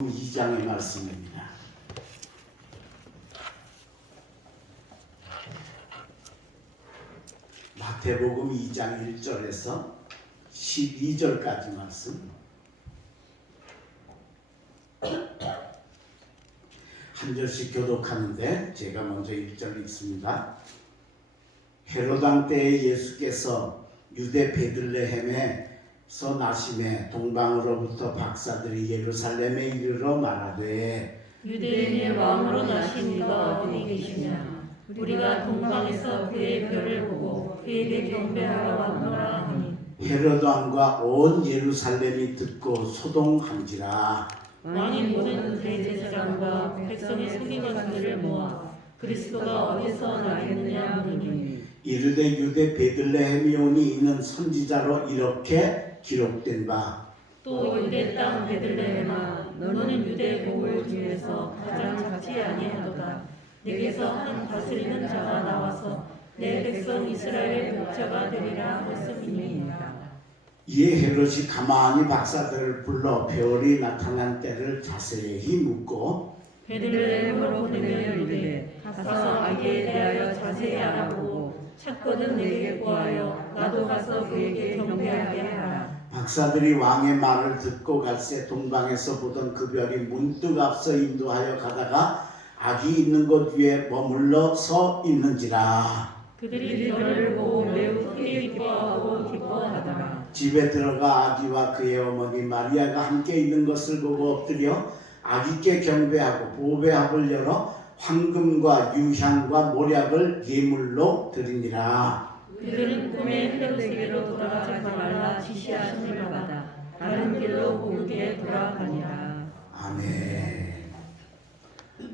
2장의 말씀입니다. 마태복음 2장 1절에서 12절까지 말씀. 한 절씩 교독하는데 제가 먼저 1절 읽습니다. 헤롯 왕 때에 예수께서 유대 베들레헴에서 나심에 동방으로부터 박사들이 예루살렘에 이르러 말하되 유대인의 왕으로 나신 이가 어디 계시냐? 우리가 동방에서 그의 별을 보고 그에게 경배하러 왔노라 하니 헤롯 왕과 온 예루살렘이 듣고 소동한지라. 왕이 모든 대제사장과 백성의 서기관들을 모아 그리스도가 어디서 나겠느냐 물으니 이르되 유대 베들레헴이오니 이는 선지자로 이렇게 기록된 바 또 유대 땅 베들레헴아 너는 유대 고을 중에서 가장 작지 아니하도다. 내게서 한 다스리는 자가 나와서 내 백성 이스라엘의 목자가 되리라 하였음이니이다. 이에 헤롯이 가만히 박사들을 불러 별이 나타난 때를 자세히 묻고 베들레헴으로 보내며 이르되 가서 아기에 대하여 자세히 알아보고 찾거든 내게 구하여 나도 가서 그에게 경배하게 하라. 박사들이 왕의 말을 듣고 갈새 동방에서 보던 그 별이 문득 앞서 인도하여 가다가 아기 있는 곳 위에 머물러 서 있는지라. 그들이 별을 보고 매우 크게 기뻐하고 기뻐하더라. 집에 들어가 아기와 그의 어머니 마리아가 함께 있는 것을 보고 엎드려 아기께 경배하고 보배합을 열어 황금과 유향과 모략을 예물로 드리니라. 그들은 꿈에 헤롯에게로 돌아가지 말라 지시하심을 받아 다른 길로 고국에 돌아가니라. 아멘.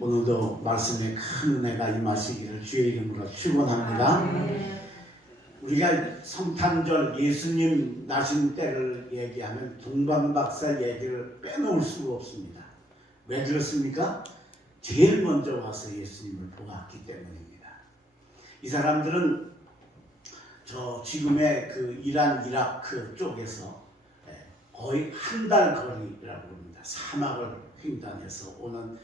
오늘도 말씀에 큰 은혜가 임하시기를 주의 이름으로 축원합니다. 우리가 성탄절 예수님 나신 때를 얘기하면 동방박사 얘기를 빼놓을 수가 없습니다. 왜 그렇습니까? 제일 먼저 와서 예수님을 보았기 때문입니다. 이 사람들은 저 지금의 그 이란 이라크 쪽에서 거의 한 달 거리라고 합니다. 사막을 횡단해서 오는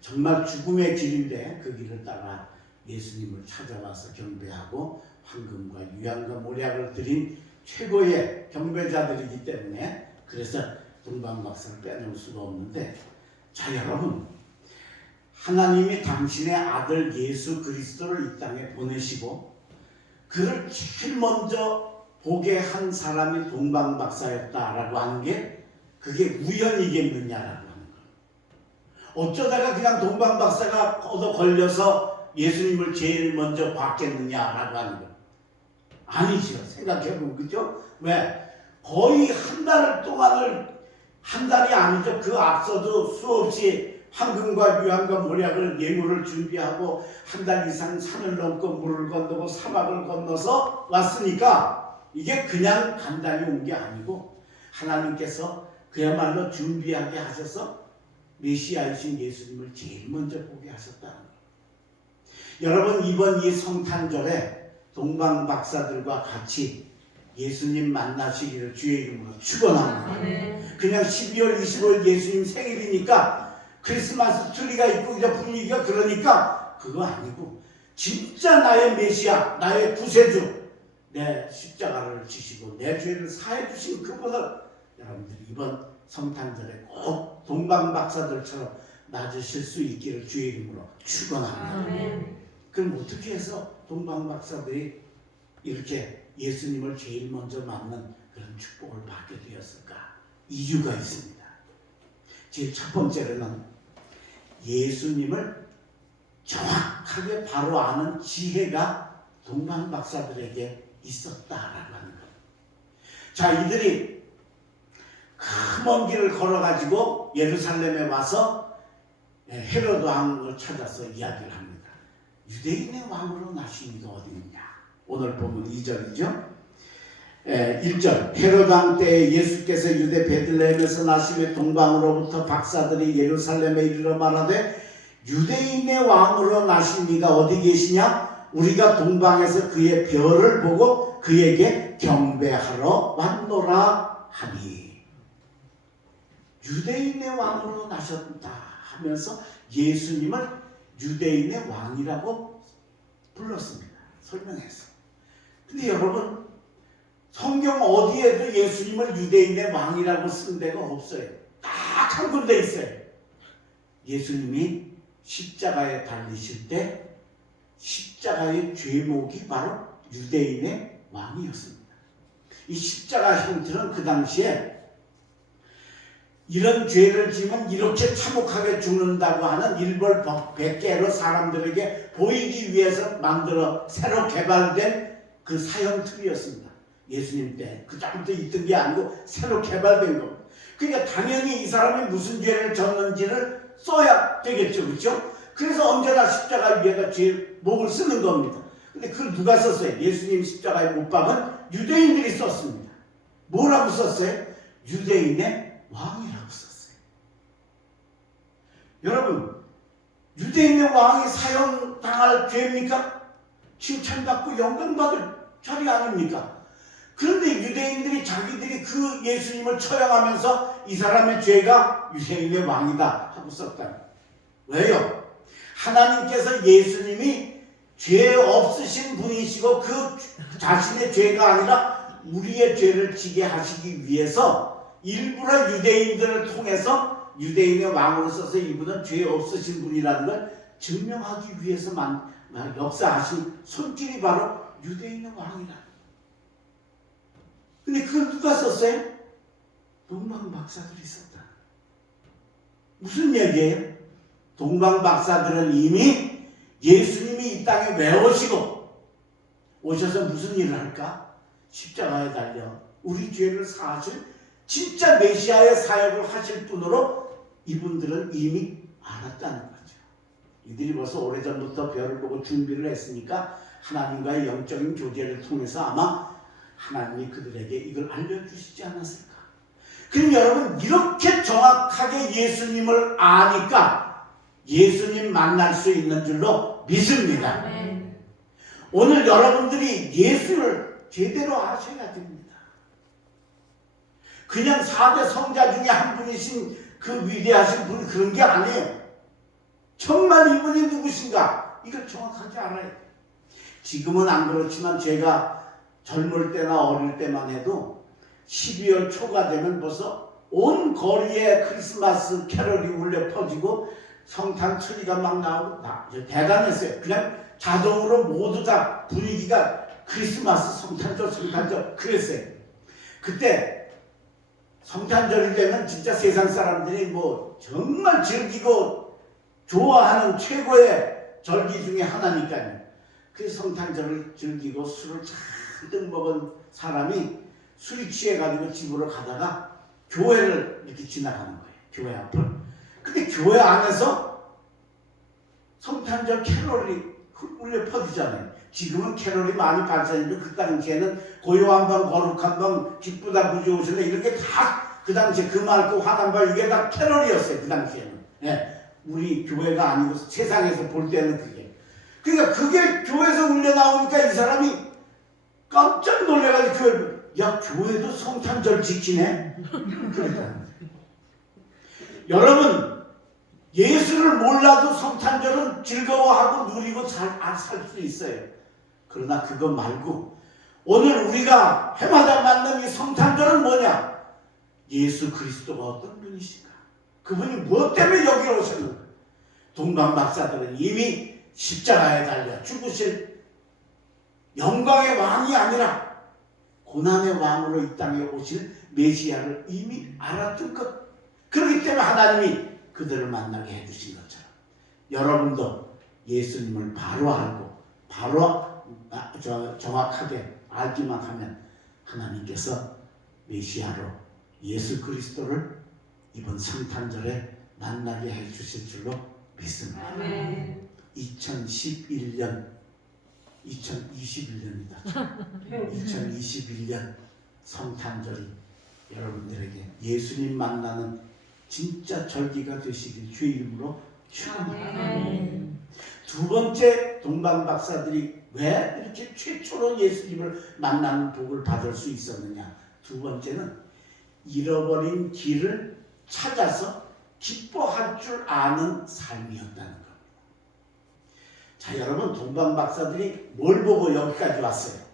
정말 죽음의 길인데 그 길을 따라 예수님을 찾아와서 경배하고 황금과 유향과 모략을 드린 최고의 경배자들이기 때문에 그래서 동방박사를 빼놓을 수가 없는데, 자 여러분, 하나님이 당신의 아들 예수 그리스도를 이 땅에 보내시고 그를 제일 먼저 보게 한 사람이 동방박사였다라고 하는 게 그게 우연이겠느냐라고 하는 거예요. 어쩌다가 그냥 동방박사가 얻어 걸려서 예수님을 제일 먼저 봤겠느냐라고 하는 거예요. 아니죠. 생각해보면 그죠? 왜? 거의 한 달 동안을, 한 달이 아니죠. 그 앞서도 수없이 황금과 유향과 모략을 예물을 준비하고 한 달 이상 산을 넘고 물을 건너고 사막을 건너서 왔으니까 이게 그냥 간단히 온 게 아니고 하나님께서 그야말로 준비하게 하셔서 메시아이신 예수님을 제일 먼저 보게 하셨다는 거예요. 여러분, 이번 이 성탄절에 동방박사들과 같이 예수님 만나시기를 주의 이름으로 축원합니다. 그냥 12월 25일 예수님 생일이니까 크리스마스 트리가 있고 이제 분위기가 그러니까 그거 아니고 진짜 나의 메시아, 나의 구세주, 내 십자가를 지시고 내 죄를 사해 주신 그분을 여러분들이 이번 성탄절에 꼭 동방박사들처럼 맞으실 수 있기를 주의 이름으로 축원합니다. 그럼 어떻게 해서 동방박사들이 이렇게 예수님을 제일 먼저 맞는 그런 축복을 받게 되었을까? 이유가 있습니다. 제일 첫 번째로는 예수님을 정확하게 바로 아는 지혜가 동방박사들에게 있었다라고 하는 거예요. 자, 이들이 그 먼 길을 걸어가지고 예루살렘에 와서 헤롯 왕을 찾아서 이야기를 합니다. 유대인의 왕으로 나신 이가 어디 있느냐? 오늘 보면 2절이죠. 1절 헤롯 왕 때에 예수께서 유대 베들레헴에서 나심에 동방으로부터 박사들이 예루살렘에 이르러 말하되 유대인의 왕으로 나신 이가 어디 계시냐? 우리가 동방에서 그의 별을 보고 그에게 경배하러 왔노라 하니. 유대인의 왕으로 나셨다 하면서 예수님을 유대인의 왕이라고 불렀습니다. 설명했어요. 근데 여러분, 성경 어디에도 예수님을 유대인의 왕이라고 쓴 데가 없어요. 딱 한 군데 있어요. 예수님이 십자가에 달리실 때 십자가의 죄목이 바로 유대인의 왕이었습니다. 이 십자가 형틀은 그 당시에 이런 죄를 지면 이렇게 참혹하게 죽는다고 하는 일벌백계로 사람들에게 보이기 위해서 만들어 새로 개발된 그 사형틀이었습니다. 예수님 때 그 전부터 있던 게 아니고 새로 개발된 겁니다. 그러니까 당연히 이 사람이 무슨 죄를 졌는지를 써야 되겠죠, 그렇죠? 그래서 언제나 십자가 위에다 죄목을 쓰는 겁니다. 근데 그걸 누가 썼어요? 예수님 십자가에 못 박은 유대인들이 썼습니다. 뭐라고 썼어요? 유대인의 왕이라고 썼어요. 여러분, 유대인의 왕이 사형당할 죄입니까? 칭찬받고 영광받을 자리 아닙니까? 그런데 유대인들이 자기들이 그 예수님을 처형하면서 이 사람의 죄가 유대인의 왕이다 하고 썼다. 왜요? 하나님께서 예수님이 죄 없으신 분이시고 그 자신의 죄가 아니라 우리의 죄를 지게 하시기 위해서 일부러 유대인들을 통해서 유대인의 왕으로 써서 이분은 죄 없으신 분이라는 걸 증명하기 위해서 역사하신 손길이 바로 유대인의 왕이라. 근데 그걸 누가 썼어요? 동방박사들이 썼다. 무슨 얘기예요? 동방박사들은 이미 예수님이 이 땅에 왜 오셔서 무슨 일을 할까? 십자가에 달려 우리 죄를 사하실 진짜 메시아의 사역을 하실 분으로 이분들은 이미 알았다는 거죠. 이들이 벌써 오래전부터 별을 보고 준비를 했으니까 하나님과의 영적인 교제를 통해서 아마 하나님이 그들에게 이걸 알려주시지 않았을까? 그럼 여러분, 이렇게 정확하게 예수님을 아니까 예수님 만날 수 있는 줄로 믿습니다. 오늘 여러분들이 예수를 제대로 아셔야 됩니다. 그냥 4대 성자 중에 한 분이신 그 위대하신 분이 그런 게 아니에요. 정말 이분이 누구신가? 이걸 정확하게 알아야 돼요. 지금은 안 그렇지만 제가 젊을 때나 어릴 때만 해도 12월 초가 되면 벌써 온 거리에 크리스마스 캐럴이 울려 퍼지고 성탄 트리가 막 나오고 대단했어요. 그냥 자동으로 모두 다 분위기가 크리스마스, 성탄절 그랬어요. 그때 성탄절이 되면 진짜 세상 사람들이 뭐 정말 즐기고 좋아하는 최고의 절기 중에 하나니까요. 그 성탄절을 즐기고 술을 잔뜩 먹은 사람이 술이 취해가지고 집으로 가다가 교회를 이렇게 지나가는 거예요. 교회 앞을. 근데 교회 안에서 성탄절 캐롤이 울려 퍼지잖아요. 지금은 캐롤이 많이 발전했는데 그 당시에는 고요한 밤, 거룩한 밤, 기쁘다 구주오시네 이렇게 다 그 당시에 그 맑고 환한 밤 이게 다 캐롤이었어요. 그 당시에는. 예. 우리 교회가 아니고 세상에서 볼 때는 그게. 그러니까 그게 교회에서 울려 나오니까 이 사람이 깜짝 놀래가지고 교회도 성탄절 지키네? 그랬다는 거예요. 여러분, 예수를 몰라도 성탄절은 즐거워하고 누리고 살 수 있어요. 그러나 그거 말고 오늘 우리가 해마다 맞는 이 성탄절은 뭐냐? 예수 그리스도가 어떤 분이신가? 그분이 무엇 때문에 여기로 오셨는가? 동방박사들은 이미 십자가에 달려 죽으실 영광의 왕이 아니라 고난의 왕으로 이 땅에 오실 메시아를 이미 알았던 것. 그렇기 때문에 하나님이 그들을 만나게 해주신 것처럼 여러분도 예수님을 바로 알고 바로 정확하게 알기만 하면 하나님께서 메시아로 예수 그리스도를 이번 성탄절에 만나게 해주실 줄로 믿습니다. 아멘. 2021년 2021년이다. 2021년 성탄절이 여러분들에게 예수님 만나는 진짜 절기가 되시길 주의 이름으로 축원합니다. 두 번째, 동방박사들이 왜 이렇게 최초로 예수님을 만나는 복을 받을 수 있었느냐? 두 번째는 잃어버린 길을 찾아서 기뻐할 줄 아는 삶이었다는 겁니다. 자, 여러분, 동방 박사들이 뭘 보고 여기까지 왔어요?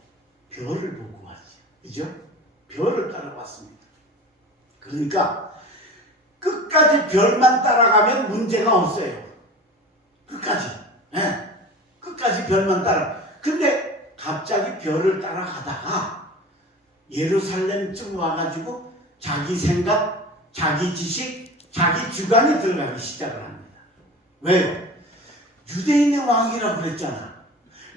별을 보고 왔죠. 그죠? 별을 따라왔습니다. 그러니까 끝까지 별만 따라가면 문제가 없어요. 끝까지. 네. 끝까지 별만 따라. 근데 갑자기 별을 따라가다가 예루살렘쯤 와가지고 자기 생각, 자기 지식, 자기 주관이 들어가기 시작을 합니다. 왜요? 유대인의 왕이라고 그랬잖아.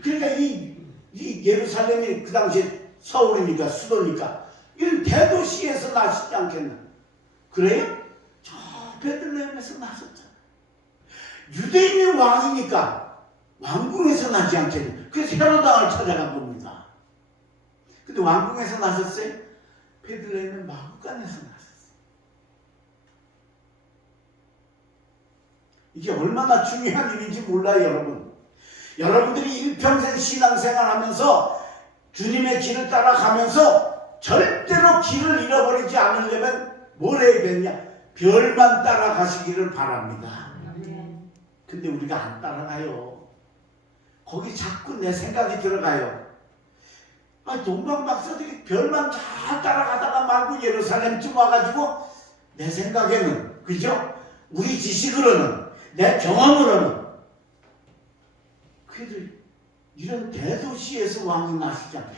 그러니까 이 예루살렘이 그 당시에 서울이니까, 수도니까 이런 대도시에서 나시지 않겠나? 그래요? 저 베들레헴에서 나섰잖아. 유대인의 왕이니까 왕궁에서 나지 않겠나? 그래서 헤로당을 찾아간 겁니다. 근데 왕궁에서 나섰어요? 베들레헴의 마구간에서 나섰어요. 이게 얼마나 중요한 일인지 몰라요, 여러분. 여러분들이 일평생 신앙생활하면서 주님의 길을 따라가면서 절대로 길을 잃어버리지 않으려면 뭘 해야 되냐? 별만 따라가시기를 바랍니다. 근데 우리가 안 따라가요. 거기 자꾸 내 생각이 들어가요. 동방 박사들이 별만 다 따라가다가 말고 예루살렘쯤 와가지고 내 생각에는, 그죠? 우리 지식으로는, 내 경험으로는 그래도 이런 대도시에서 왕이 나시지 않게,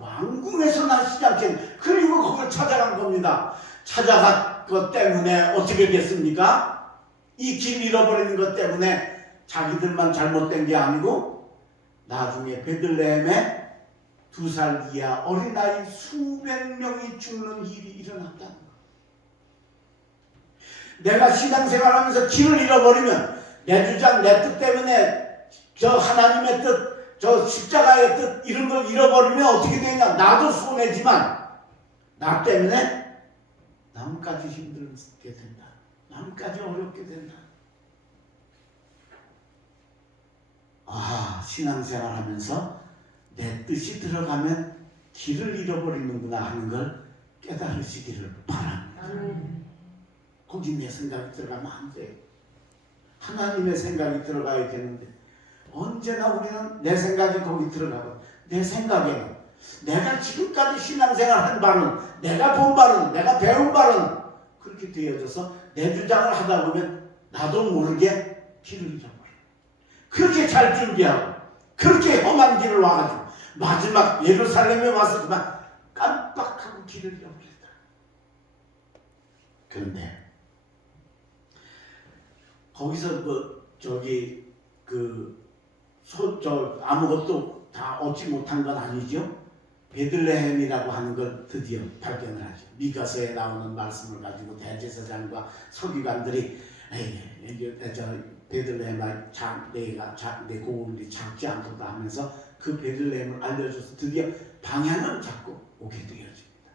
왕궁에서 나시지 않게, 그리고 그걸 찾아간 겁니다. 찾아간 것 때문에 어떻게 됐습니까? 이 길 잃어버리는 것 때문에 자기들만 잘못된 게 아니고 나중에 베들레헴에 2살 이하 어린아이 수백 명이 죽는 일이 일어났다는 거예요. 내가 신앙생활하면서 길을 잃어버리면 내 주장, 내 뜻 때문에 저 하나님의 뜻, 저 십자가의 뜻 이런 걸 잃어버리면 어떻게 되냐? 나도 손해지만 나 때문에 남까지 힘들게 된다. 남까지 어렵게 된다. 신앙생활하면서 내 뜻이 들어가면 길을 잃어버리는구나 하는 걸 깨달으시기를 바랍니다. 거기 내 생각이 들어가면 안 돼요. 하나님의 생각이 들어가야 되는데 언제나 우리는 내 생각이 거기 들어가고, 내 생각에는 내가 지금까지 신앙생활한 바는, 내가 본 바는, 내가 배운 바는 그렇게 되어져서 내 주장을 하다 보면 나도 모르게 길을 잃어버려. 그렇게 잘 준비하고 그렇게 험한 길을 와가지고 마지막 예루살렘에 와서 그만 깜빡하고 길을 잃어버렸다. 그런데 거기서 아무것도 다 얻지 못한 건 아니죠. 베들레헴이라고 하는 걸 드디어 발견을 하죠. 미가서에 나오는 말씀을 가지고 대제사장과 서기관들이 베들레헴아 내 고울이 작지 않도다 하면서 그 베들레헴을 알려줘서 드디어 방향을 잡고 오게 되어집니다.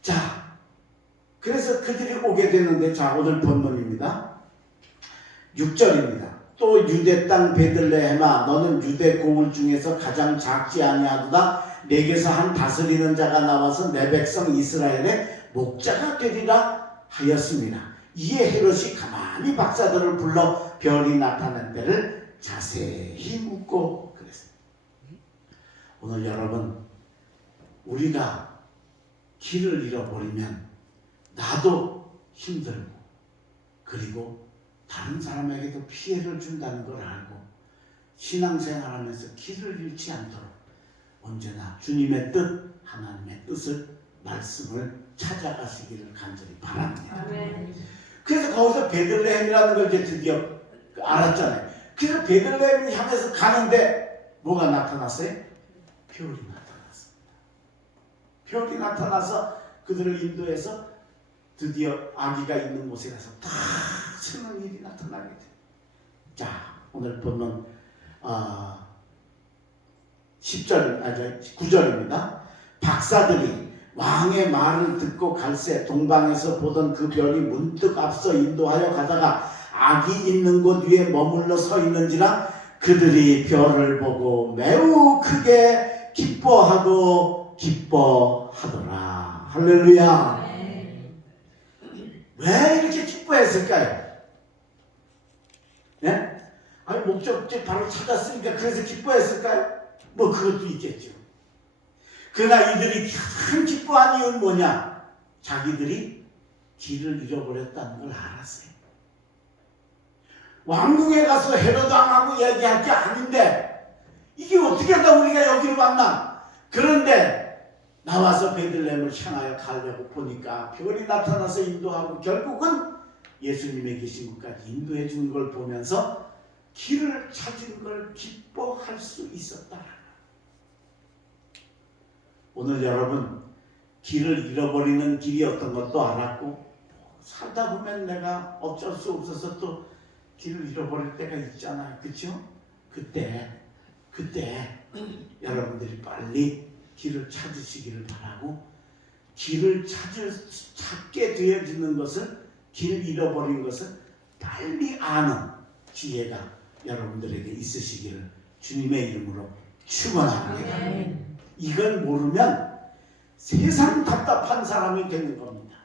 자, 그래서 그들이 오게 되는데, 자, 오늘 본문입니다. 6절입니다. 또 유대 땅 베들레헴아, 너는 유대 고울 중에서 가장 작지 아니하도다. 내게서 한 다스리는 자가 나와서 내 백성 이스라엘의 목자가 되리라 하였습니다. 이에 헤롯이 가만히 박사들을 불러 별이 나타난 때를 자세히 묻고 그랬습니다. 오늘 여러분, 우리가 길을 잃어버리면 나도 힘들고, 그리고 다른 사람에게도 피해를 준다는 걸 알고 신앙생활하면서 길을 잃지 않도록 언제나 주님의 뜻, 하나님의 뜻을, 말씀을 찾아가시기를 간절히 바랍니다. 그래서 거기서 베들레헴이라는 걸 이제 드디어 알았잖아요. 그래서 베들레헴을 향해서 가는데 뭐가 나타났어요? 별이 나타났습니다. 별이 나타나서 그들을 인도해서 드디어 아기가 있는 곳에 가서 다 새로운 일이 나타나게 돼요. 자, 오늘 본문 9절입니다. 박사들이 왕의 말을 듣고 갈새 동방에서 보던 그 별이 문득 앞서 인도하여 가다가 아기 있는 곳 위에 머물러 서 있는지라 그들이 별을 보고 매우 크게 기뻐하더라. 할렐루야. 왜 이렇게 기뻐했을까요? 예? 아니 목적지 바로 찾았으니까 그래서 기뻐했을까요? 뭐 그것도 있겠죠. 그러나 이들이 큰 기뻐한 이유는 뭐냐? 자기들이 길을 잃어버렸다는 걸 알았어요. 왕궁에 가서 헤롯 왕하고 얘기할 게 아닌데 이게 어떻게 하다 우리가 여기를 왔나? 그런데 나와서 베들레헴을 향하여 가려고 보니까 별이 나타나서 인도하고 결국은 예수님의 계신 곳까지 인도해 주는 걸 보면서 길을 찾은 걸 기뻐할 수 있었다. 오늘 여러분 길을 잃어버리는 길이 어떤 것도 알았고 살다 보면 내가 어쩔 수 없어서 또 길을 잃어버릴 때가 있잖아요. 그렇죠? 그때 여러분들이 빨리 길을 찾으시기를 바라고 길을 찾게 되어지는 것을 길 잃어버린 것을 빨리 아는 지혜가 여러분들에게 있으시기를 주님의 이름으로 축원합니다. 이걸 모르면 세상 답답한 사람이 되는 겁니다.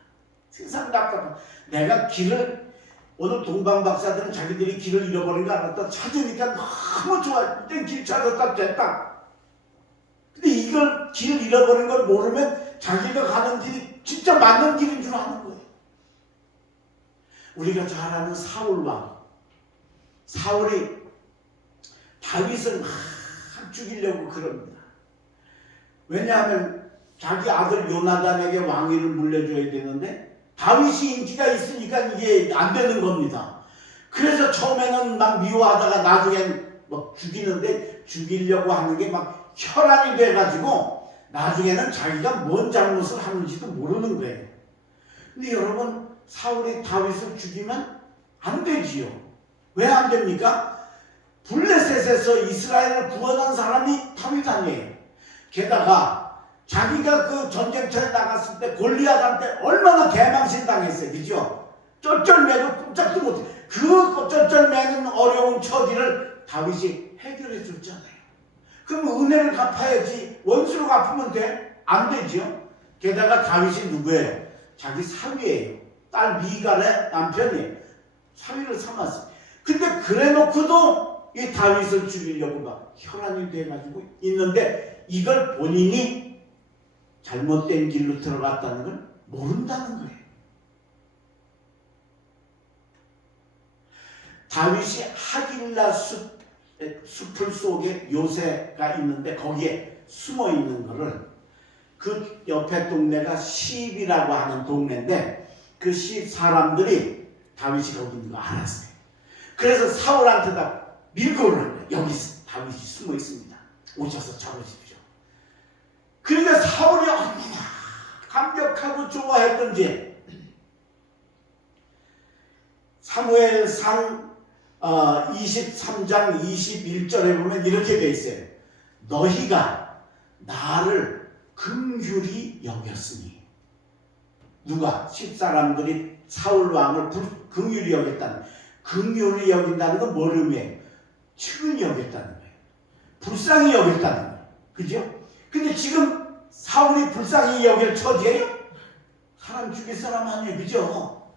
세상 답답한 내가 길을 오늘 동방 박사들은 자기들이 길을 잃어버린 거 알았다. 찾으니까 너무 좋아. 이제 길 찾았다 됐다. 근데 이걸 길 잃어버린 걸 모르면 자기가 가는 길이 진짜 맞는 길인 줄 아는 거예요. 우리가 잘 아는 사울 왕. 사울이 다윗을 막 죽이려고 그럽니다. 왜냐하면 자기 아들 요나단에게 왕위를 물려줘야 되는데 다윗이 인기가 있으니까 이게 안 되는 겁니다. 그래서 처음에는 막 미워하다가 나중엔 막 죽이려고 하는 게 막 혈안이 돼가지고 나중에는 자기가 뭔 잘못을 하는지도 모르는 거예요. 근데 여러분 사울이 다윗을 죽이면 안 되지요. 왜 안 됩니까? 블레셋에서 이스라엘을 구원한 사람이 다윗 아니에요. 게다가 자기가 그 전쟁터에 나갔을 때 골리앗한테 얼마나 개망신 당했어요. 그죠? 쩔쩔매고 꼼짝도 못해. 그 쩔쩔매는 어려운 처지를 다윗이 해결해 줬잖아요. 그럼 은혜를 갚아야지. 원수로 갚으면 돼? 안 되죠. 게다가 다윗이 누구예요? 자기 사위예요. 딸 미갈의 남편이에요. 사위를 삼았어요. 근데 그래놓고도 이 다윗을 죽이려고 막 혈안이 돼가지고 있는데 이걸 본인이 잘못된 길로 들어갔다는 걸 모른다는 거예요. 다윗이 하길라 숲을 속에 요새가 있는데 거기에 숨어 있는 거를 그 옆에 동네가 시입이라고 하는 동네인데 그 시입 사람들이 다윗이 거기 있는 거 알았어요. 그래서 사울한테다 밀고 오는 거예요. 여기 다윗이 숨어 있습니다. 오셔서 잡으십시오. 그러니까 사울이 얼마나 감격하고 좋아했던지 사무엘상 23장 21절에 보면 이렇게 돼 있어요. 너희가 나를 긍휼히 여겼으니 누가? 십사람들이 사울 왕을 긍휼히 여겼다는 긍휼히 여긴다는 건 뭘 의미해요? 측은히 여겼다는 거예요. 불쌍히 여겼다는 거예요. 그죠? 근데 지금 사울이 불쌍히 여길 처지예요? 사람 죽일 사람 아니에요. 그죠?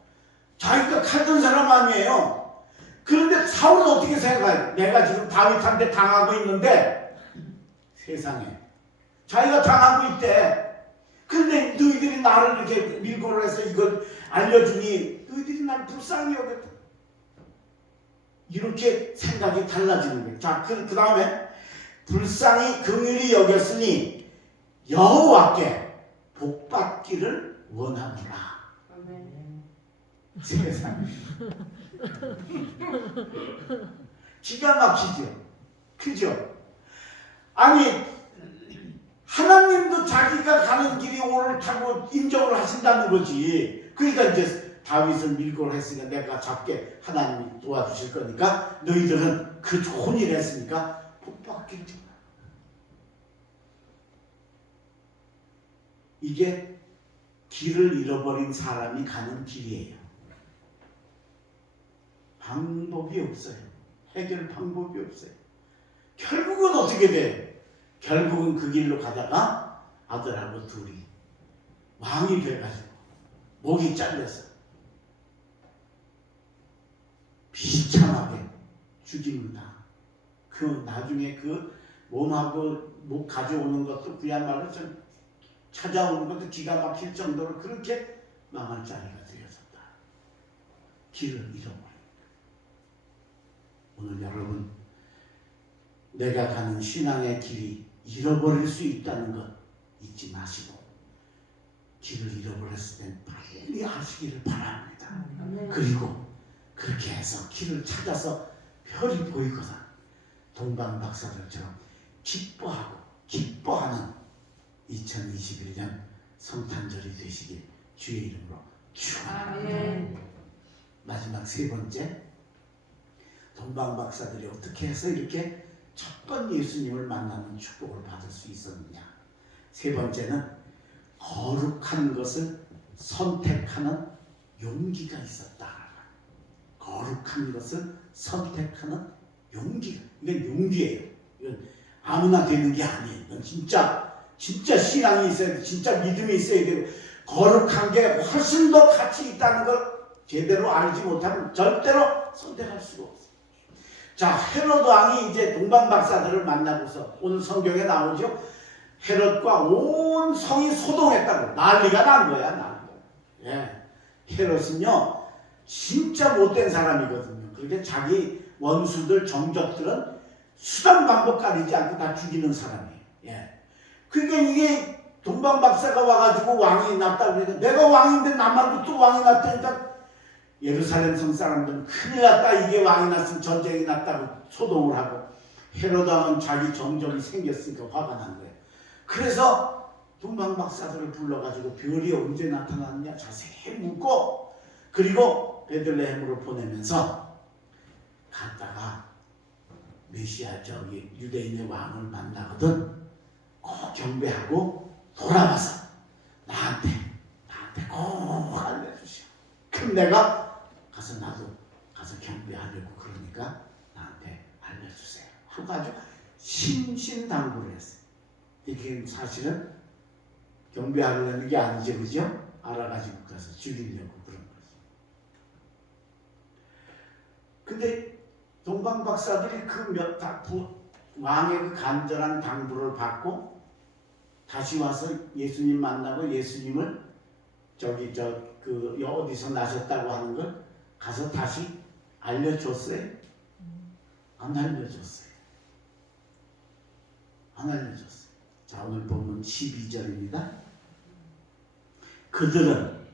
자기가 칼든 사람 아니에요. 그런데 사울은 어떻게 생각해요? 내가 지금 다윗한테 당하고 있는데 세상에 자기가 당하고 있대. 그런데 너희들이 나를 이렇게 밀고 해서 이걸 알려주니 너희들이 날 불쌍히 여겼다. 이렇게 생각이 달라지는 거예요. 자, 그 다음에 불쌍히 긍휼히 여겼으니 여호와께 복받기를 원하노라. 아멘. 세상에 기가 막히죠. 그죠? 아니 하나님도 자기가 가는 길이 옳다고 인정을 하신다는 거지. 그러니까 이제 다윗을 밀고 했으니까 내가 잡게 하나님이 도와주실 거니까 너희들은 그 좋은 일 했으니까 복받기를 줘. 이게 길을 잃어버린 사람이 가는 길이에요. 방법이 없어요. 해결 방법이 없어요. 결국은 어떻게 돼? 결국은 그 길로 가다가 아들하고 둘이 왕이 돼가지고 목이 잘려서 비참하게 죽임을 당. 그 나중에 그 몸하고 목 가져오는 것도 그야말로 좀 찾아오는 것도 기가 막힐 정도로 그렇게 망할 자리가 되어졌다. 길을 잃어버립니다. 오늘 여러분, 내가 가는 신앙의 길이 잃어버릴 수 있다는 것 잊지 마시고, 길을 잃어버렸을 땐 빨리 하시기를 바랍니다. 그리고 그렇게 해서 길을 찾아서 별이 보이거든 동방박사들처럼 기뻐하는 2021년 성탄절이 되시길 주의 이름으로 축원합니다. 마지막 세 번째, 동방박사들이 어떻게 해서 이렇게 첫 번 예수님을 만나는 축복을 받을 수 있었느냐. 세 번째는 거룩한 것을 선택하는 용기가 있었다. 거룩한 것을 선택하는 용기가, 이건 용기예요. 이건 아무나 되는 게 아니에요. 이건 진짜 신앙이 있어야 돼. 진짜 믿음이 있어야 되고, 거룩한 게 훨씬 더 가치 있다는 걸 제대로 알지 못하면 절대로 선택할 수가 없어요. 자, 헤롯 왕이 이제 동방박사들을 만나고서 오늘 성경에 나오죠. 헤롯과 온 성이 소동했다고 난리가 난 거야. 예. 헤롯은요 진짜 못된 사람이거든요. 그렇게 자기 원수들 정적들은 수단 방법 가리지 않고 다 죽이는 사람이에요. 예. 그러니까 이게 동방박사가 와가지고 왕이 났다고 그러니까 내가 왕인데 나만도 또 왕이 났다니까 예루살렘 성 사람들은 큰일 났다, 이게 왕이 났으면 전쟁이 났다고 소동을 하고, 헤롯 왕은 자기 정적이 생겼으니까 화가 난 거예요. 그래서 동방박사들을 불러가지고 별이 언제 나타났냐 자세히 묻고, 그리고 베들레헴으로 보내면서 갔다가 메시아 저기 유대인의 왕을 만나거든 꼭 경배하고 돌아와서 나한테 꼭 알려주시오. 그럼 내가 가서 나도 가서 경배하려고 그러니까 나한테 알려주세요 하고 아주 신신당부를 했어요. 이게 사실은 경배하려는 게 아니죠, 그죠? 알아가지고 가서 죽이려고 그런 거죠. 근데 동방박사들이 왕의 그 간절한 당부를 받고 다시 와서 예수님 만나고 예수님을 어디서 나셨다고 하는 걸 가서 다시 알려줬어요? 안 알려줬어요. 안 알려줬어요. 자, 오늘 본문 12절입니다. 그들은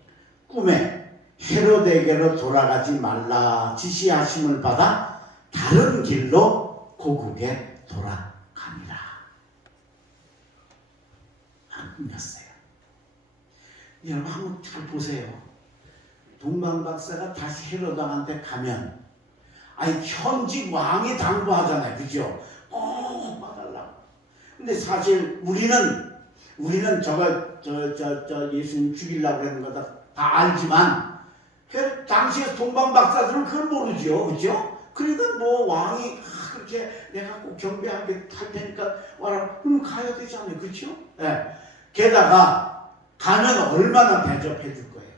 꿈에 헤롯에게로 돌아가지 말라 지시하심을 받아 다른 길로 고국에 돌아가니라. 안 꿈이었어요. 여러분 한번 잘 보세요. 동방박사가 다시 헤롯 왕한테 가면 현직 왕이 당부하잖아요, 그죠? 꼭 봐달라고. 근데 사실 우리는 예수님 죽이려고 하는 거다 다 알지만 당시에 동방박사들은 그걸 모르죠, 그죠? 그러니까 뭐 왕이 그렇게 내가 꼭 경배하게 할 테니까 와라, 그럼 가야 되잖아요, 그죠? 네. 게다가 가면 얼마나 대접해 줄 거예요.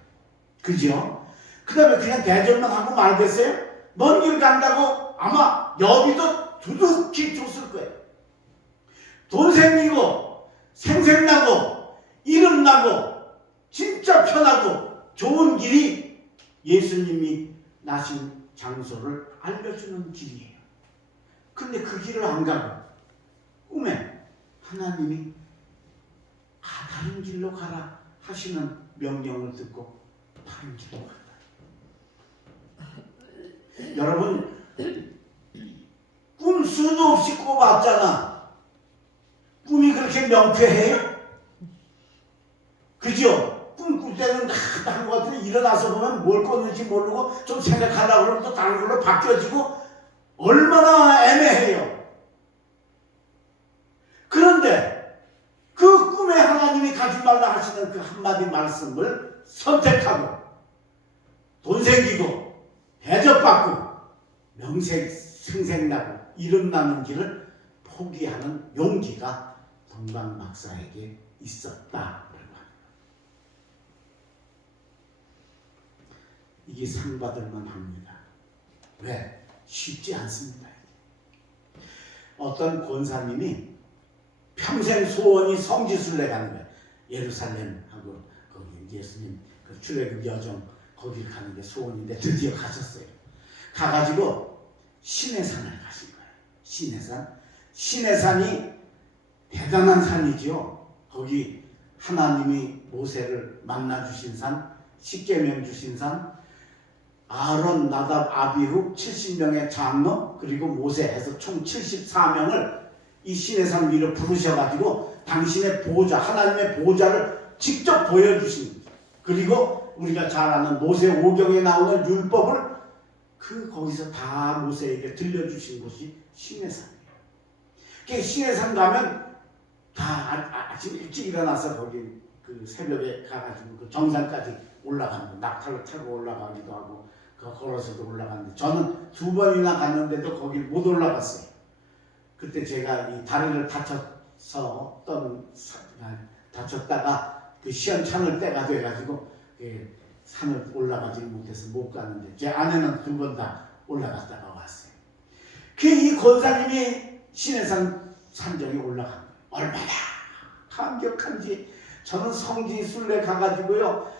그죠? 그 다음에 그냥 대접만 하고 말겠어요? 먼 길 간다고 아마 여비도 두둑히 줬을 거예요. 돈 생기고 생색나고 이름나고 진짜 편하고 좋은 길이 예수님이 나신 장소를 알려주는 길이에요. 근데 그 길을 안 가고 꿈에 하나님이 다른 길로 가라 하시는 명령을 듣고 다른 길로 간다. 여러분 꿈 수도 없이 꿔봤잖아. 꿈이 그렇게 명쾌해요? 그죠? 꿈 꿀 때는 다른 것 같은데 일어나서 보면 뭘 꿨는지 모르고 좀 생각하려고 그러면 또 다른 걸로 바뀌어지고 얼마나 애매해요. 그런데 그 꿈에 하나님이 가지 말라 하시는 그 한마디 말씀을 선택하고 돈 생기고 대접받고 생생나고 이름나는 길을 포기하는 용기가 동방박사에게 있었다. 이게 상 받을 만합니다. 왜? 쉽지 않습니다. 어떤 권사님이 평생 소원이 성지순례 가는 거예요. 예루살렘하고 거기 예수님 그 출애굽 여정 거기 가는 게 소원인데 드디어 가셨어요. 가가지고 시내산을 가신 거예요. 시내산. 시내산이 대단한 산이지요. 거기 하나님이 모세를 만나 주신 산, 십계명 주신 산, 아론, 나답, 아비후 70명의 장로 그리고 모세 해서 총 74명을 이 시내산 위로 부르셔가지고 당신의 보좌, 하나님의 보좌를 직접 보여주신 거예요. 그리고 우리가 잘 아는 모세 오경에 나오는 율법을 거기서 다 모세에게 들려주신 곳이 시내산이에요. 시내산 가면 다 아침 일찍 일어나서 거기 그 새벽에 가가지고 그 정상까지 올라가는 거, 낙타를 타고 올라가기도 하고 걸어서도 올라갔는데 저는 2번이나 갔는데도 거기 못 올라갔어요. 그때 제가 이 다리를 다쳤다가 그 시험창을 때가 돼가지고 산을 올라가지 못해서 못 가는데 제 아내는 2번 다 올라갔다가 왔어요. 이 권사님이 시내산 산정에 올라간 거예요. 얼마나 감격한지. 저는 성지순례 가가지고요,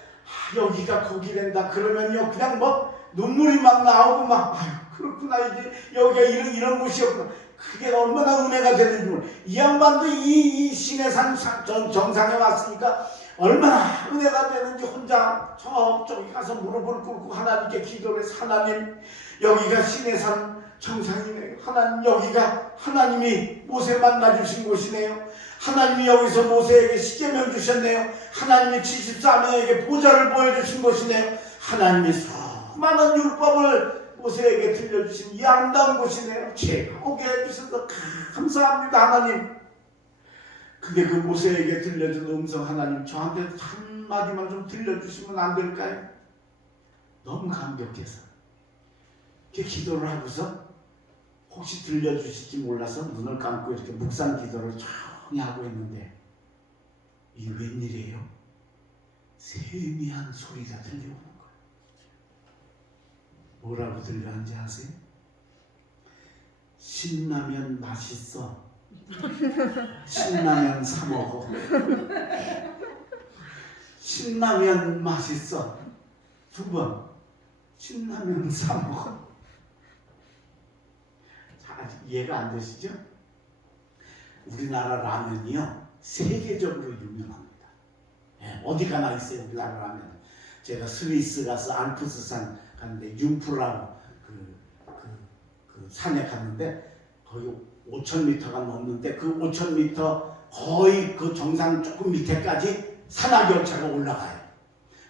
여기가 거기랜다 그러면요 그냥 뭐 눈물이 막 나오고 막 아유 그렇구나 이제 여기가 이런 곳이었구나. 그게 얼마나 은혜가 되는지 몰라요. 이 양반도 이 시내산 정상에 왔으니까 얼마나 은혜가 되는지 혼자 저기 가서 무릎을 꿇고 하나님께 기도를 해서 하나님 여기가 시내산 정상이네요. 하나님 여기가 하나님이 모세 만나주신 곳이네요. 하나님이 여기서 모세에게 십계명 주셨네요. 하나님이 74명에게 보좌를 보여주신 곳이네요. 하나님이 수많은 율법을 모세에게 들려주신 이 아름다운 곳이네요. 제가 오게 해주셔서 감사합니다 하나님. 근데 그 모세에게 들려준 음성 하나님 저한테 한마디만 좀 들려주시면 안 될까요? 너무 감격해서 이렇게 기도를 하고서 혹시 들려주실지 몰라서 눈을 감고 이렇게 묵상 기도를 조용히 하고 있는데 이게 웬일이에요? 세미한 소리가 들려오는 거예요. 뭐라고 들려하는지 아세요? 신라면 맛있어. 신라면 사 먹어. 신라면 맛있어. 2번 신라면 사 먹어. 아직 이해가 안 되시죠? 우리나라 라면이요 세계적으로 유명합니다. 어디 가나 있어요 우리나라 라면. 제가 스위스 가서 알프스산 갔는데 융프라고 그 산에 갔는데 거기 5,000m가 넘는데 그 5,000m 거의 그 정상 조금 밑에까지 산악열차가 올라가요.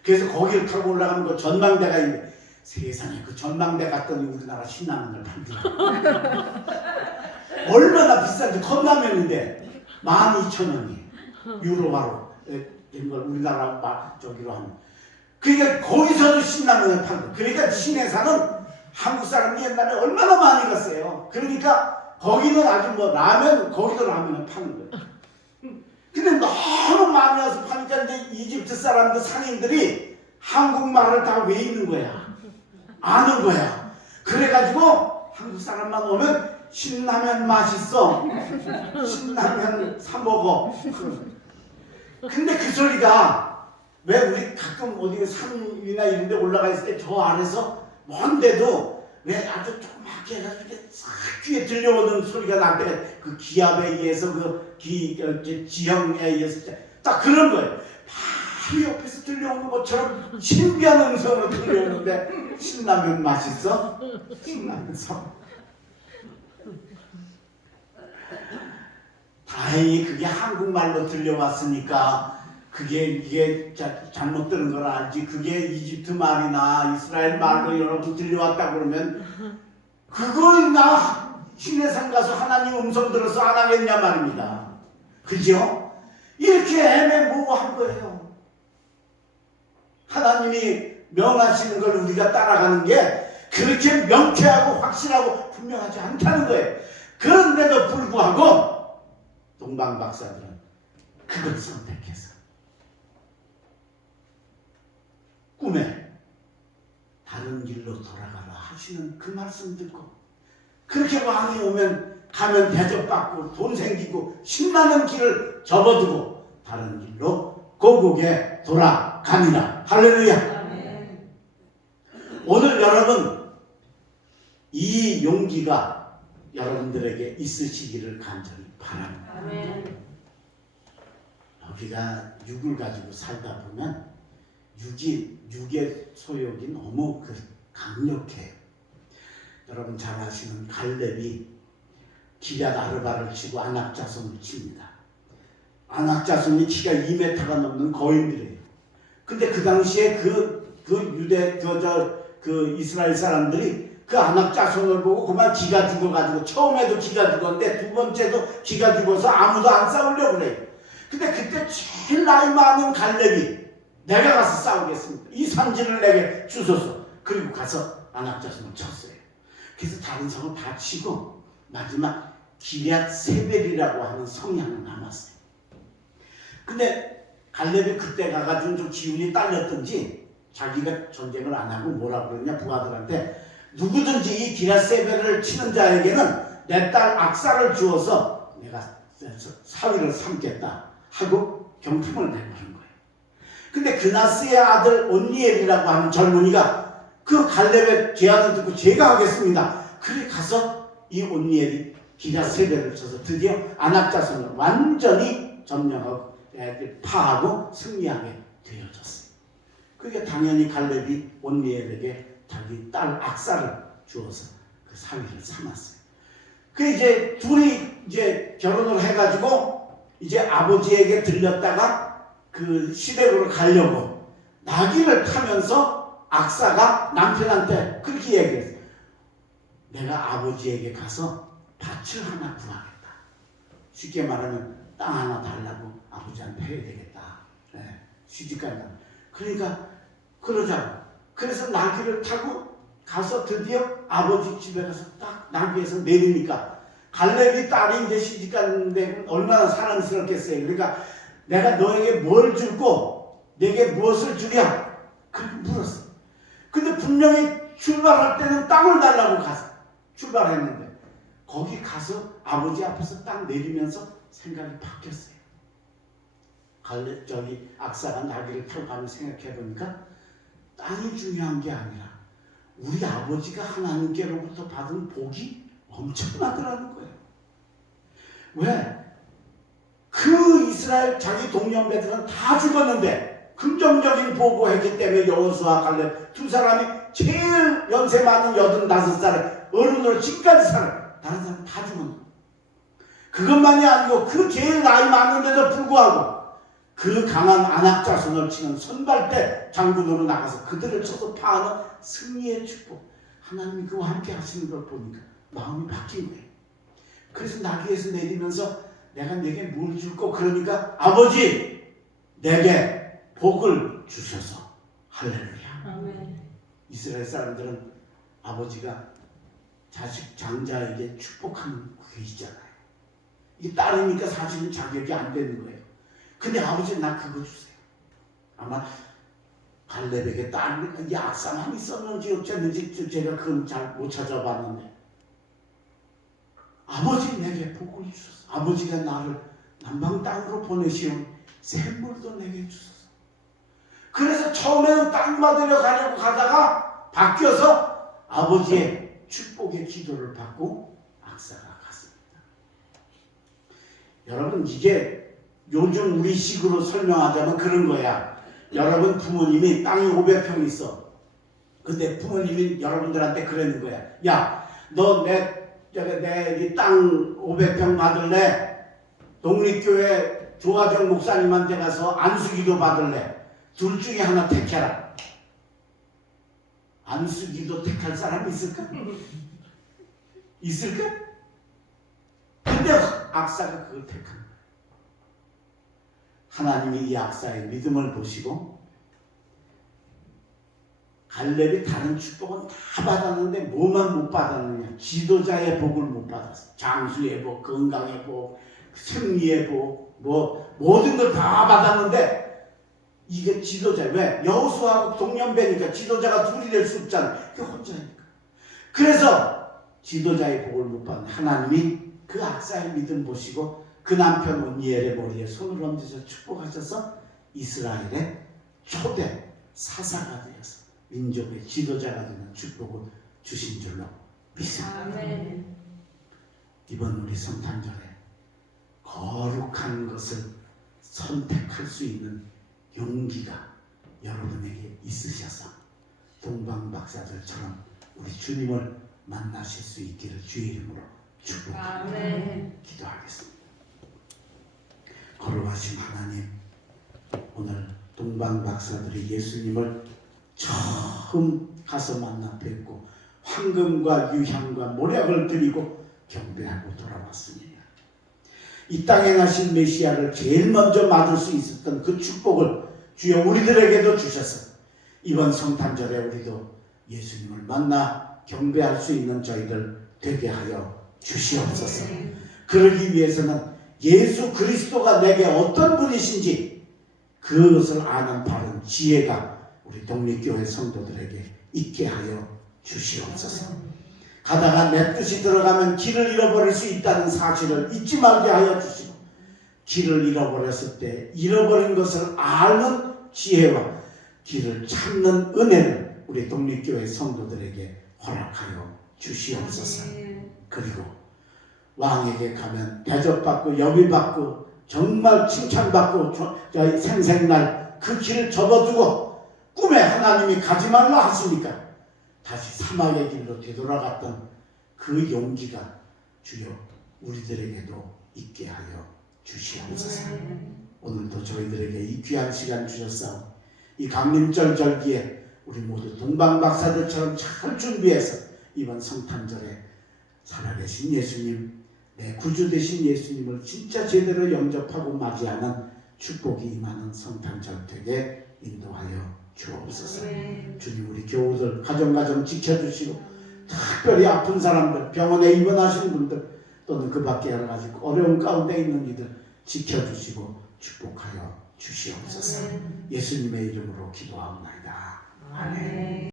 그래서 거기를 타고 올라가면 그 전망대가 있는데 세상에 그 전망대 갔더니 우리나라 신라면을 팔더라고요. 얼마나 비싼지. 컵라면인데 12,000원이에요. 유로화로 된 걸 우리나라 저기로 하면. 그러니까 거기서도 신라면을 판다. 그러니까 시내산은 한국 사람이 옛날에 얼마나 많이 갔어요. 그러니까 거기는 아주 뭐 라면, 거기도 라면을 파는 거예요. 근데 너무 많이 와서 파니까 이제 이집트 사람들 상인들이 한국말을 다 외우는 거야. 아는 거야. 그래가지고 한국 사람만 오면 신라면 맛있어. 신라면 사 먹어. 근데 그 소리가 왜 우리 가끔 어디 산이나 이런 데 올라가 있을 때 저 안에서 먼데도 왜 아주 조그맣게 해가지고 이렇게 싹 귀에 들려오는 소리가 나는데 그 기압에 의해서 지형에 의해서 딱 그런 거예요. 바로 옆에서 들려오는 것처럼 신비한 음성으로 들려오는데 신라면 맛있어? 신라면 사 먹어. 다행히 그게 한국말로 들려왔으니까 이게 잘못 들은 걸 알지. 그게 이집트 말이나 이스라엘 말로 여러분 들려왔다 그러면 그걸 나 시내산 가서 하나님 음성 들어서 안 하겠냐 말입니다. 그죠? 이렇게 애매모호한 거예요. 하나님이 명하시는 걸 우리가 따라가는 게 그렇게 명쾌하고 확실하고 분명하지 않다는 거예요. 그런데도 불구하고 동방 박사들은 그걸 선택해서 꿈에 다른 길로 돌아가라 하시는 그 말씀 듣고 그렇게 왕이 오면 가면 대접받고 돈 생기고 신나는 길을 접어두고 다른 길로 고국에 돌아가니라. 할렐루야. 오늘 여러분 이 용기가 여러분들에게 있으시기를 간절히 바랍니다. 우리가 육을 가지고 살다 보면 육의 소욕이 너무 강력해요. 여러분 잘 아시는 갈렙이 기럇 아르바를 치고 안악자손을 칩니다. 안악자손이 키가 2m가 넘는 거인들이에요. 근데 그 당시에 이스라엘 사람들이 그 안악자손을 보고 그만 기가 죽어가지고 처음에도 기가 죽었는데 두 번째도 기가 죽어서 아무도 안 싸우려고 그래요. 근데 그때 제일 나이 많은 갈렙이 내가 가서 싸우겠습니다. 이 산지를 내게 주소서. 그리고 가서 안악자손을 쳤어요. 그래서 다른 성을 다 치고 마지막 기럇 세벨이라고 하는 성이 하나 남았어요. 근데 갈렙이 그때 가가지고 좀 기운이 딸렸든지 자기가 전쟁을 안 하고 뭐라 그러냐 부하들한테 누구든지 이 기럇 세벨을 치는 자에게는 내 딸 악사를 주어서 내가 사위를 삼겠다 하고 경품을 내버린 거예요. 근데 그나스의 아들 온니엘이라고 하는 젊은이가 그 갈렙의 제안을 듣고 제가 하겠습니다. 그래 가서 이 온니엘이 기럇 세벨을 쳐서 드디어 안악자손을 완전히 점령하고 파하고 승리하게 되어졌어요. 그게 당연히 갈렙이 온니엘에게 자기 딸 악사를 주어서 그 사위를 삼았어요. 그 이제 둘이 이제 결혼을 해가지고 이제 아버지에게 들렸다가 그 시댁으로 가려고 나귀를 타면서 악사가 남편한테 그렇게 얘기했어요. 내가 아버지에게 가서 밭을 하나 구하겠다. 쉽게 말하면 땅 하나 달라고 아버지한테 해야 되겠다. 네, 시집간다. 그러니까 그러자고. 그래서 나귀를 타고 가서 드디어 아버지 집에 가서 딱 나귀에서 내리니까 갈렙이 딸이 이제 시집갔는데 얼마나 사랑스럽겠어요. 그러니까 내가 너에게 뭘 줄고 내게 무엇을 주랴? 그렇게 물었어. 근데 분명히 출발할 때는 땅을 달라고 가서 출발했는데 거기 가서 아버지 앞에서 딱 내리면서 생각이 바뀌었어요. 악사가 나귀를 타고 가면 생각해보니까 땅이 중요한 게 아니라 우리 아버지가 하나님께로부터 받은 복이 엄청나더라는 거예요. 왜? 그 이스라엘 자기 동년배들은 다 죽었는데 긍정적인 보고했기 때문에 여호수아 갈렙 두 사람이 제일 연세 많은 85살에 어른으로 지금까지 살아요. 다른 사람 다 죽었는 거예요. 그것만이 아니고 그 제일 나이 많은데도 불구하고 그 강한 안악자손을 치는 선발대 장군으로 나가서 그들을 쳐서 파하는 승리의 축복. 하나님이 그와 함께 하시는 걸 보니까 마음이 바뀐 거예요. 그래서 나귀에서 내리면서 내가 내게 뭘 줄까? 그러니까 아버지 내게 복을 주셔서. 할렐루야. 아멘. 이스라엘 사람들은 아버지가 자식 장자에게 축복하는 그게 있잖아요. 이게 딸이니까 사실은 자격이 안 되는 거예요. 근데 아버지 나 그거 주세요. 아마 갈렙에게 딸이 악사만 있었는지 어쨌는지 제가 그건 잘 못 찾아봤는데 아버지 내게 복을 주소서. 아버지가 나를 남방 땅으로 보내시온 샘물도 내게 주소서. 그래서 처음에는 땅 받으러 가려고 가다가 바뀌어서 아버지의 축복의 기도를 받고 악사가 갔습니다. 여러분 이게 요즘 우리 식으로 설명하자면 그런 거야. 여러분 부모님이 땅이 500평 있어. 근데 부모님이 여러분들한테 그러는 거야. 야, 너 내 땅 500평 받을래? 독립교회 조화정 목사님한테 가서 안수기도 받을래? 둘 중에 하나 택해라. 안수기도 택할 사람 있을까? 있을까? 근데 악사가 그걸 택한 거야. 하나님이 이 악사의 믿음을 보시고 갈렙이 다른 축복은 다 받았는데 뭐만 못 받았느냐? 지도자의 복을 못 받았어. 장수의 복, 건강의 복, 승리의 복, 뭐 모든 걸 다 받았는데 이게 지도자. 왜? 여호수아하고 동년배니까 지도자가 둘이 될 수 없잖아요. 그 혼자니까. 그래서 지도자의 복을 못 받는 하나님이 그 악사의 믿음 보시고 그 남편 온니엘의 머리에 손을 얹으셔 축복하셔서 이스라엘의 초대 사사가 되어서 민족의 지도자가 되는 축복을 주신 줄로 믿습니다. 아멘. 이번 우리 성탄절에 거룩한 것을 선택할 수 있는 용기가 여러분에게 있으셔서 동방박사들처럼 우리 주님을 만나실 수 있기를 주의 이름으로 축복합니다. 아멘. 기도하겠습니다. 거룩하신 하나님, 오늘 동방박사들이 예수님을 처음 가서 만나 뵙고 황금과 유향과 모략을 드리고 경배하고 돌아왔습니다. 이 땅에 나신 메시아를 제일 먼저 맞을 수 있었던 그 축복을 주여 우리들에게도 주셔서 이번 성탄절에 우리도 예수님을 만나 경배할 수 있는 저희들 되게 하여 주시옵소서. 그러기 위해서는 예수 그리스도가 내게 어떤 분이신지 그것을 아는 바른 지혜가 우리 독립교회 성도들에게 있게 하여 주시옵소서. 가다가 내 뜻이 들어가면 길을 잃어버릴 수 있다는 사실을 잊지 말게 하여 주시고, 길을 잃어버렸을 때 잃어버린 것을 아는 지혜와 길을 찾는 은혜를 우리 독립교회 성도들에게 허락하여 주시옵소서. 그리고 왕에게 가면 대접받고 여비받고 정말 칭찬받고 생생날 그 길을 접어두고 꿈에 하나님이 가지 말라 하시니까 다시 사막의 길로 되돌아갔던 그 용기가 주여 우리들에게도 있게 하여 주시옵소서. 오늘도 저희들에게 이 귀한 시간 주셨사오. 이 강림절 절기에 우리 모두 동방박사들처럼 잘 준비해서 이번 성탄절에 살아계신 예수님, 내 구주 되신 예수님을 진짜 제대로 영접하고 맞이하는 축복이 임하는 성탄절 되게 인도하여 주옵소서. 주님, 우리 교우들 가정가정 지켜주시고 특별히 아픈 사람들, 병원에 입원하신 분들 또는 그 밖에 여러 가지 어려운 가운데 있는 이들 지켜주시고 축복하여 주시옵소서. 예수님의 이름으로 기도하옵나이다. 아멘.